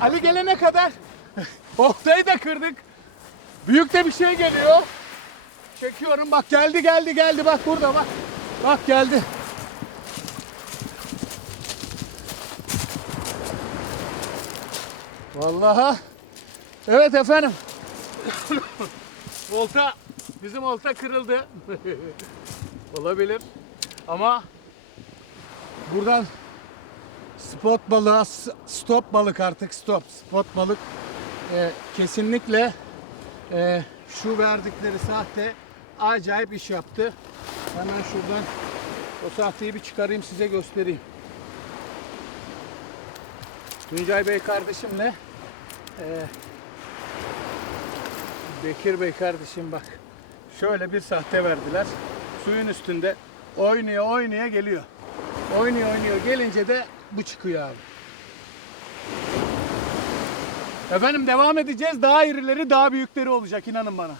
Ali gelene kadar oltayı da kırdık. Büyük de bir şey geliyor. Çekiyorum bak geldi geldi geldi bak burada bak. Bak geldi. Vallahi. Evet efendim. olta bizim olta kırıldı. Olabilir. Ama buradan spot balığa stop balık artık stop spot balık e, kesinlikle e, şu verdikleri sahte acayip iş yaptı. Hemen şuradan o sahteyi bir çıkarayım size göstereyim. Tuncay Bey kardeşimle e, Bekir Bey kardeşim bak şöyle bir sahte verdiler. Suyun üstünde oynuyor oynaya geliyor. Oynuyor oynuyor gelince de bu çıkıyor abi. Efendim devam edeceğiz. Daha irileri daha büyükleri olacak inanın bana.